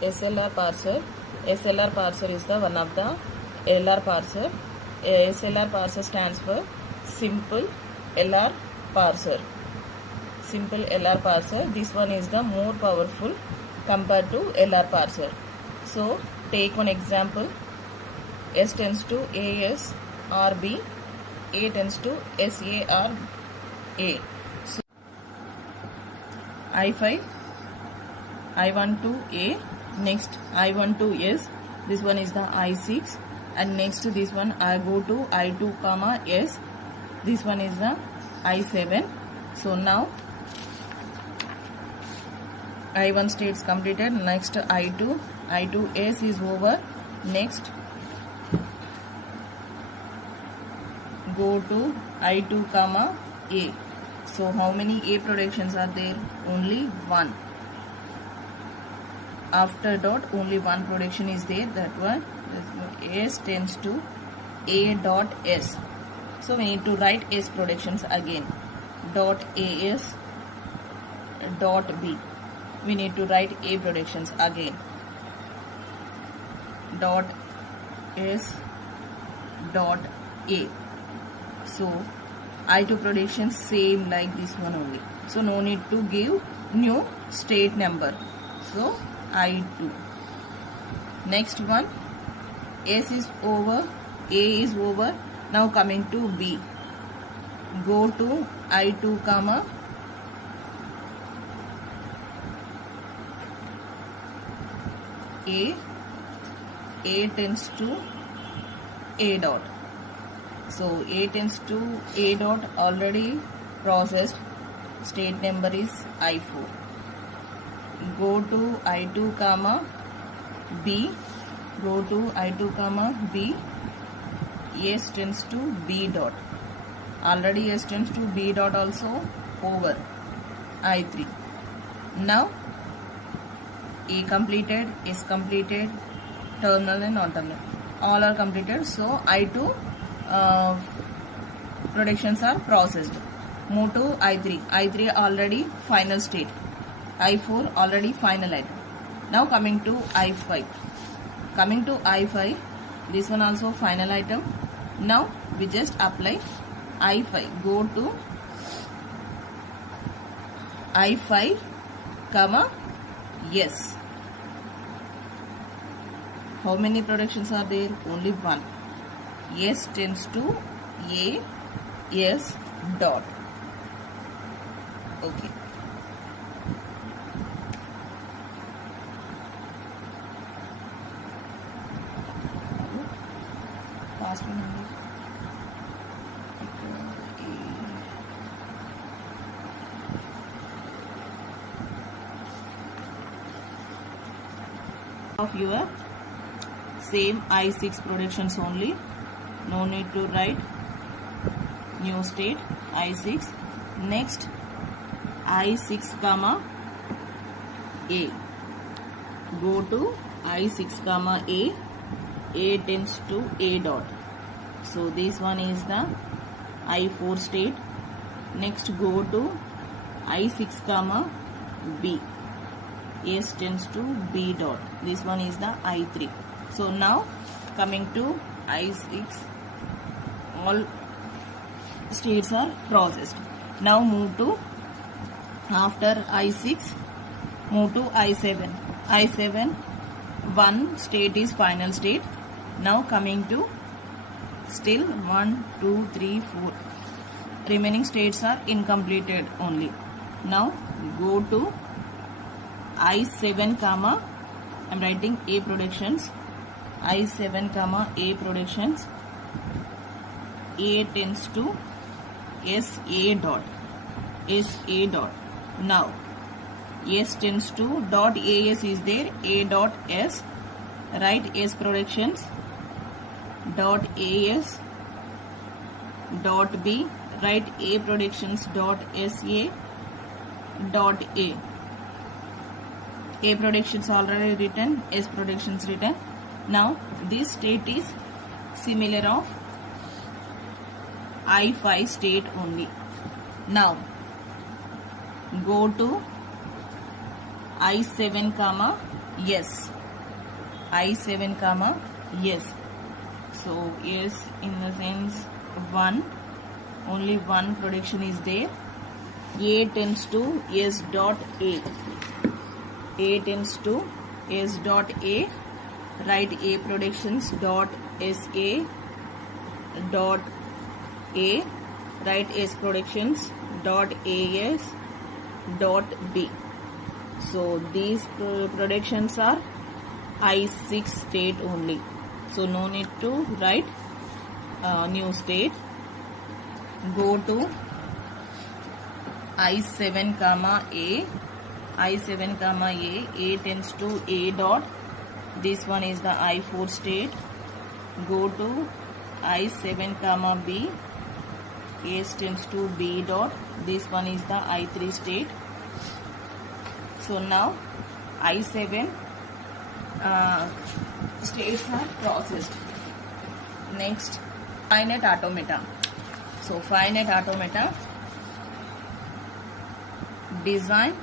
SLR parser. SLR parser is the one of the LR parser. SLR parser stands for simple LR parser. Simple LR parser. This one is the more powerful compared to LR parser. So take one example. S tends to AS or B. A tends to SA or A. So I5, I1 to A, next I1 to S, this one is the I6, and next to this one I go to I2 comma S, this one is the I7. So now I1 states completed, next I2, I2S is over, next go to I2 comma A. So how many A productions are there? Only one. After dot only one production is there, that one S tends to A dot S. So we need to write S productions again. Dot AS dot B. We need to write A productions again. Dot S dot A. So I2 production same like this one only. So no need to give new state number. So I2. Next one, S is over, A is over. Now coming to B. Go to I2 comma A. A tends to A dot. So A tends to A dot already processed. State number is I4. Go to I2 comma B. Go to I2 comma B. S tends to B dot. Already S tends to B dot also over I3. Now A completed, S completed, terminal and non-terminal. All are completed. So I2 productions are processed. Move to I3. I3 already final state. I4 already final item. Now coming to I5. Coming to I5, this one also final item. Now we just apply I5. Go to I5 comma yes. How many productions are there? Only one. S tends to A S dot. Okay. Last one only. Of your same I6 productions only. No need to write new state I6. Next I6 comma A. Go to I6 comma A. A tends to A dot. So this one is the I4 state. Next go to I6 comma B. S tends to B dot. This one is the I3. So now coming to I6, all states are processed. Now move to, after I6, move to I7. I7, one state is final state. Now coming to still 1, 2, 3, 4. Remaining states are incompleted only. Now go to I7 comma, I am writing A productions. I7 comma A productions. A tends to SA dot. SA dot. Now S tends to dot AS is there. A dot S. Write S productions. Dot AS dot B. Write A productions dot SA dot A. A productions already written, S productions written. Now this state is similar of I5 state only. Now go to I7 comma yes. I7 comma yes. So yes in the sense 1, only one projection is there. A tends to S dot A. A tends to S dot A. Write A projections dot SA dot A. Write S projections dot AS dot B. So these projections are I6 state only. So no need to write new state. Go to I7 comma A. I7 comma A tends to A dot. This one is the I4 state. Go to I7 comma B. A tends to B dot. This one is the I3 state. So now I7 states are processed. Next, finite automata. So finite automata, design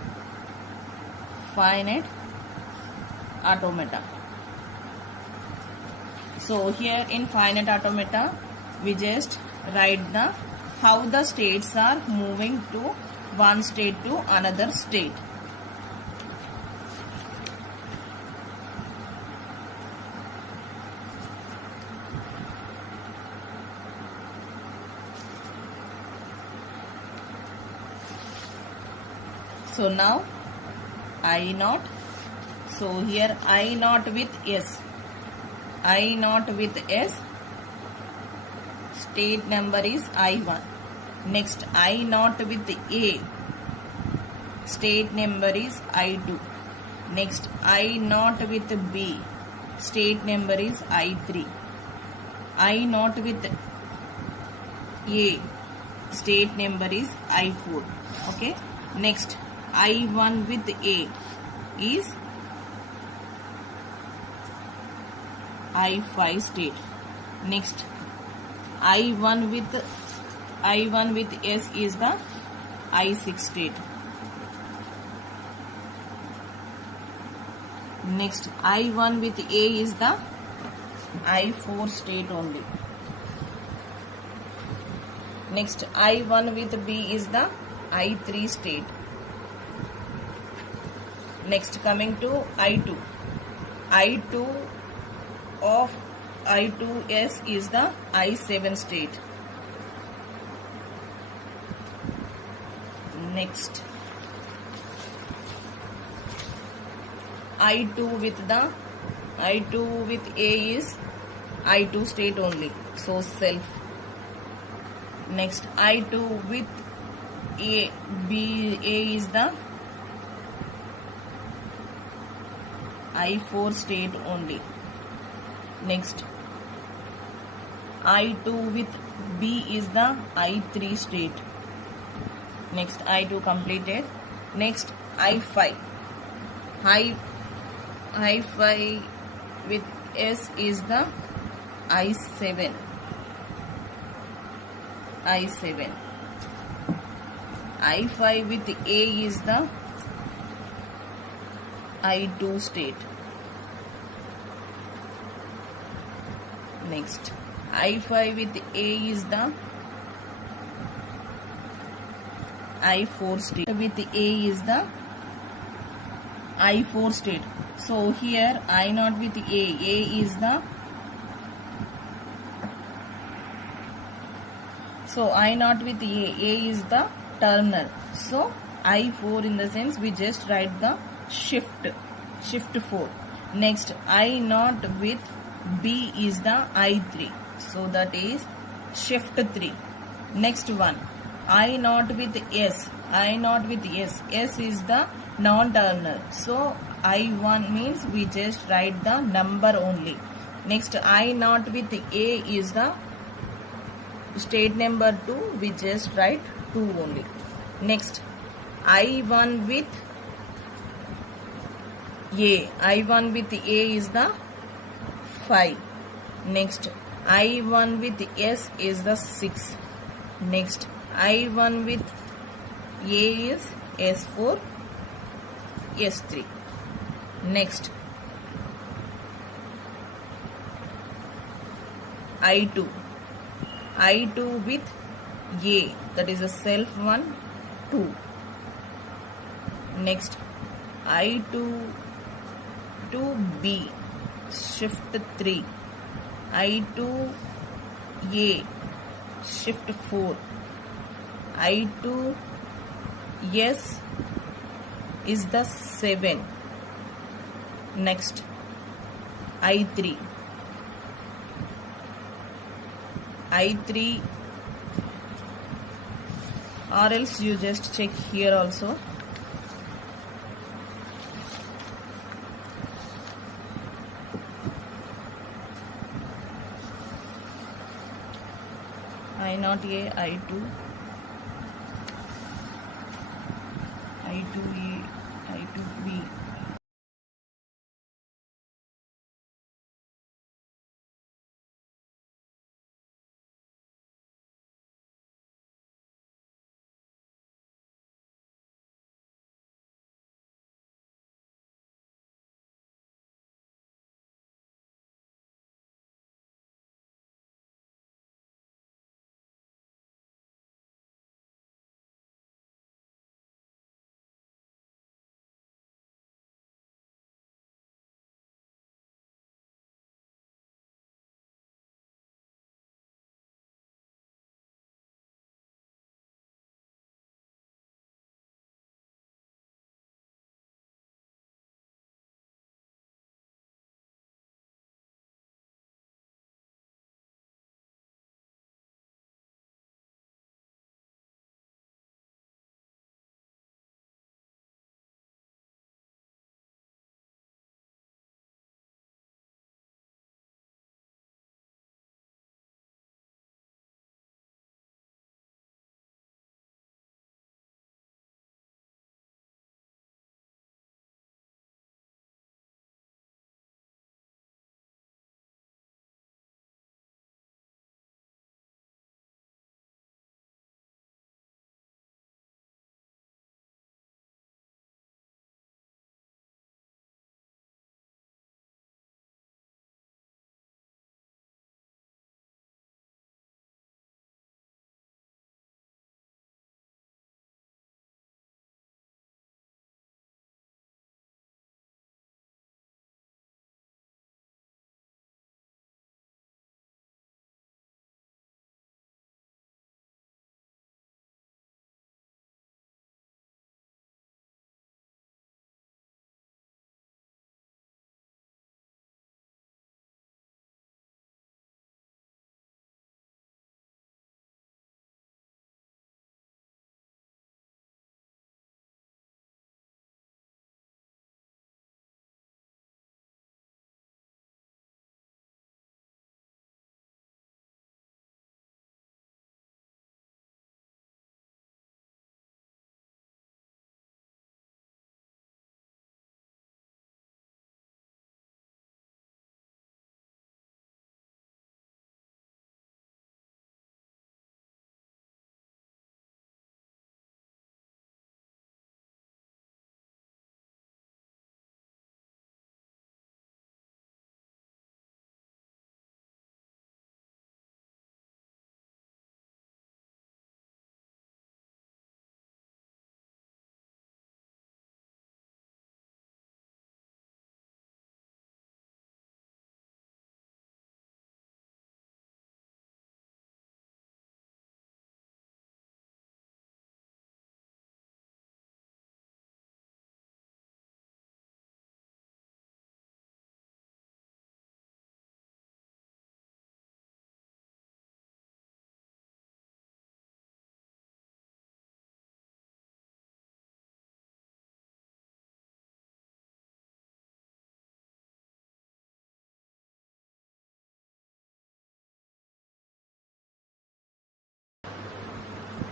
finite automata. So here in finite automata, we just write the how the states are moving to one state to another state. So now I0. So here I0 with S. I0 with S. State number is I1. Next I0 with A. State number is I2. Next I0 with B. State number is I3. I0 with A. State number is I4. Okay. Next I1 with A is I5 state. Next I1 with S is the I6 state. Next I1 with A is the I4 state only. Next I1 with B is the I3 state. Next coming to I2. I2 of I2S is the I7 state. Next I2 with A is I2 state only. So self. Next I2 with A is the I4 state only. Next I2 with B is the I3 state. Next I2 completed. Next I5. I5 with S is the I7. I5 with A is the I2 state. Next I5 with A is the I4 state. With A is the I4 state. So here I0 with A is the, so I0 with A is the terminal. So I4 in the sense we just write the shift 4. Next I0 with B is the I3. So that is shift 3. Next one I0 with S. I0 with S. S is the non-terminal. So I1 means we just write the number only. Next I0 with A is the state number 2. We just write 2 only. Next I1 with A. I1 with A is the 5. Next I1 with S is the 6. Next I1 with A is S4, S3. Next I2. I2 with A, that is a self 1, 2. Next, I2 to B, shift 3. I2 A, shift 4. I2 S is the 7. Next, I3. I3, or else you just check here also. I0 A, I2, I2 A, I2 B.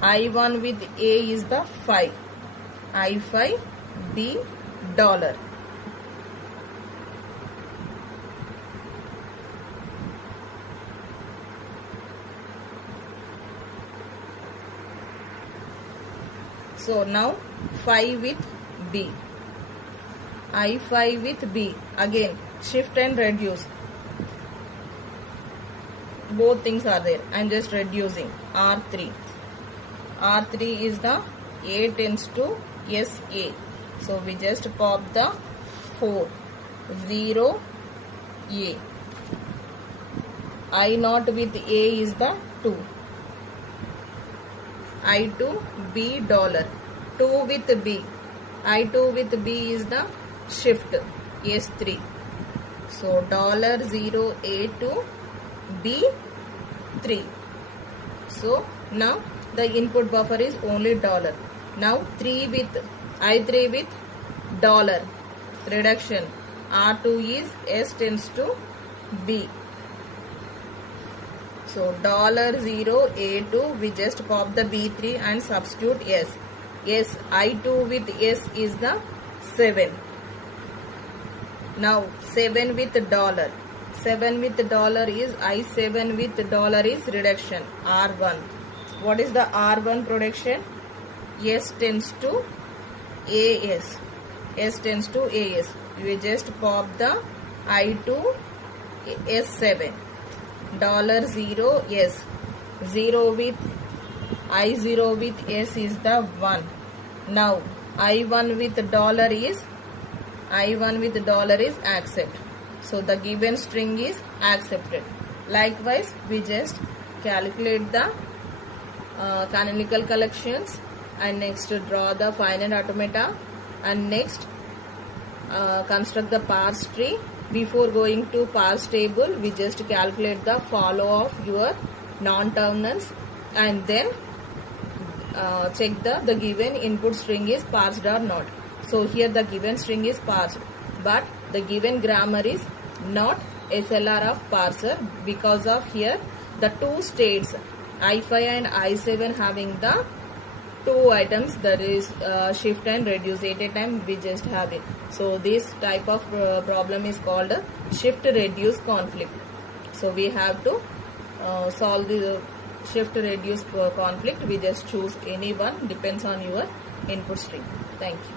I1 with A is the 5. I5 B dollar. So now 5 with B. I5 with B. Again shift and reduce. both things are there. I'm just reducing. R3. R3 is the A tends to SA. So we just pop the 4. 0 A. I naught with A is the 2. I2 B dollar. 2 with B. I2 with B is the shift S3. So $0 A2 B3. So now the input buffer is only dollar. Now 3 with I3 with dollar. Reduction. R2 is S tends to B. So $0 A2 we just pop the B3 and substitute S. S I2 with S is the 7. Now 7 with dollar. 7 with dollar is I7 with dollar is reduction. R1. What is the R1 production? S tends to AS. S tends to AS. We just pop the I2 S7. $0 S. 0 with I0 with S is the 1. Now I1 with dollar is accept. So the given string is accepted. Likewise, we just calculate the canonical collections and next draw the finite automata and next construct the parse tree. Before going to parse table, we just calculate the follow of your non-terminals and then check the given input string is parsed or not. So here the given string is parsed, but the given grammar is not SLR of parser because of here the two states I5 and I7 having the two items, that is shift and reduce. At a time we just have it. So this type of problem is called a shift reduce conflict. So we have to solve the shift reduce conflict. We just choose any one, depends on your input string. Thank you.